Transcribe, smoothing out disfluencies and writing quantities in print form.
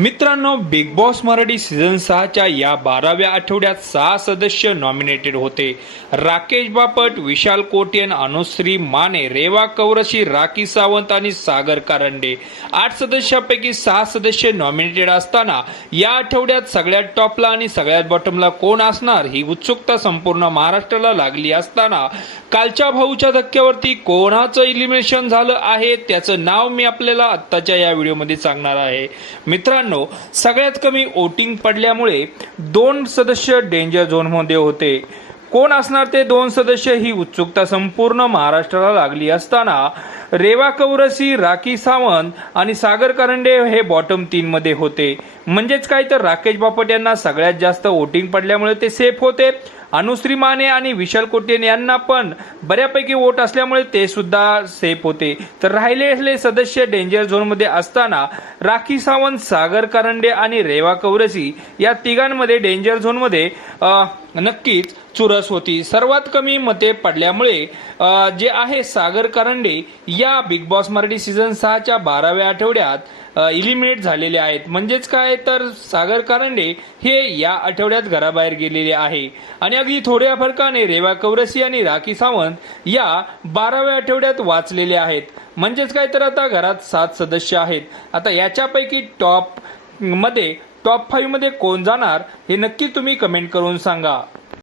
मित्रांनो, big boss Marathi season 6च्या या 12व्या आठवड्यात 6 सदस्य नॉमिनेटेड होते. राकेश बापट, विशाल कोटेन, अनुश्री माने, रेवा कौरशी, राखी सावंत आणि सागर कारंडे. 8 सदस्यांपैकी 6 सदस्य नॉमिनेटेड असताना या आठवड्यात सगळ्यात टॉपला आणि सगळ्यात बॉटमला कोण असणार ही उत्सुकता संपूर्ण महाराष्ट्राला लागली असताना कालच्या भाऊच्या धक्क्यावरती कोणाचं इलिमिनेशन झालं आहे त्याचं नाव मी आपल्याला आत्ताच्या या व्हिडिओमध्ये सांगणार आहे. मित्रांनो, सगळ्यात कमी वोटिंग पडल्यामुळे 2 सदस्य डेंजर झोनमध्ये होते. कोण असणार ते 2 सदस्य ही उत्सुकता संपूर्ण महाराष्ट्राला लागली असताना रेवा कौरसी, राखी सावंत आणि सागर कारंडे हे बॉटम 3 मध्ये होते. म्हणजेच काय तर राकेश बापट यांना सगळ्यात जास्त वोटिंग पडल्यामुळे ते सेफ होते. अनुश्री माने आणि विशाल कोटेन यांना पण बऱ्यापैकी वोट असल्यामुळे ते सुद्धा सेफ होते. तर राहिलेले सदस्य डेंजर झोनमध्ये असताना राखी सावंत, सागर कारंडे आणि रेवा कौरसी या तिघांमध्ये डेंजर झोनमध्ये नक्कीच चुरस होती. सर्वात कमी मते पडल्यामुळे जे आहे सागर कारंडे या बिग बॉस मराठी सीझन 6च्या 12व्या आठवड्यात इलिमिनेट झालेले आहेत. म्हणजेच काय तर सागर कारंडे हे या आठवड्यात घराबाहेर गेलेले आहे आणि अगदी थोड्या फरकाने रेवा कौरसी आणि राखी सावंत या 12व्या आठवड्यात वाचलेले आहेत. म्हणजेच काय तर आता घरात 7 सदस्य आहेत. आता याच्यापैकी टॉप 5 मध्ये कोण जाणार हे नक्की तुम्ही कमेंट करून सांगा.